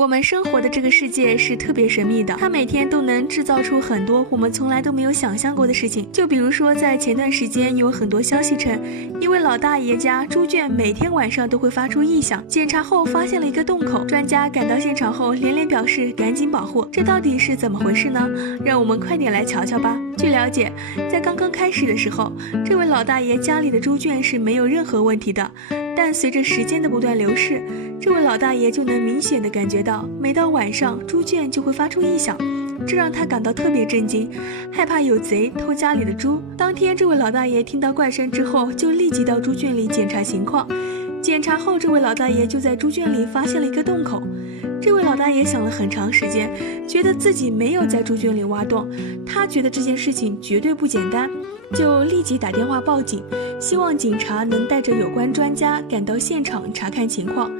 我们生活的这个世界是特别神秘的，它每天都能制造出很多我们从来都没有想象过的事情。就比如说，在前段时间有很多消息称，一位老大爷家猪圈每天晚上都会发出异响，检查后发现了一个洞口。专家赶到现场后连连表示赶紧保护，这到底是怎么回事呢？让我们快点来瞧瞧吧。据了解，在刚刚开始的时候，这位老大爷家里的猪圈是没有任何问题的，但随着时间的不断流逝，这位老大爷就能明显的感觉到，每到晚上猪圈就会发出异响，这让他感到特别震惊，害怕有贼偷家里的猪。当天这位老大爷听到怪声之后，就立即到猪圈里检查情况。检查后，这位老大爷就在猪圈里发现了一个洞口。这位老大爷想了很长时间，觉得自己没有在猪圈里挖洞，他觉得这件事情绝对不简单，就立即打电话报警，希望警察能带着有关专家赶到现场查看情况。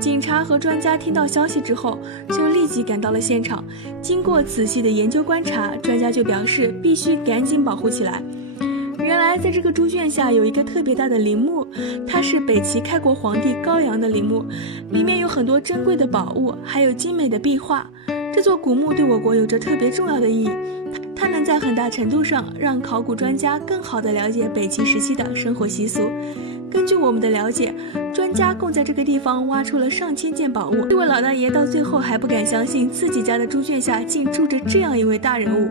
警察和专家听到消息之后，就立即赶到了现场。经过仔细的研究观察，专家就表示必须赶紧保护起来。原来在这个猪圈下有一个特别大的陵墓，它是北齐开国皇帝高阳的陵墓，里面有很多珍贵的宝物，还有精美的壁画。这座古墓对我国有着特别重要的意义，它能在很大程度上让考古专家更好地了解北齐时期的生活习俗。根据我们的了解，专家共在这个地方挖出了上千件宝物。这位老大爷到最后还不敢相信自己家的猪圈下竟住着这样一位大人物。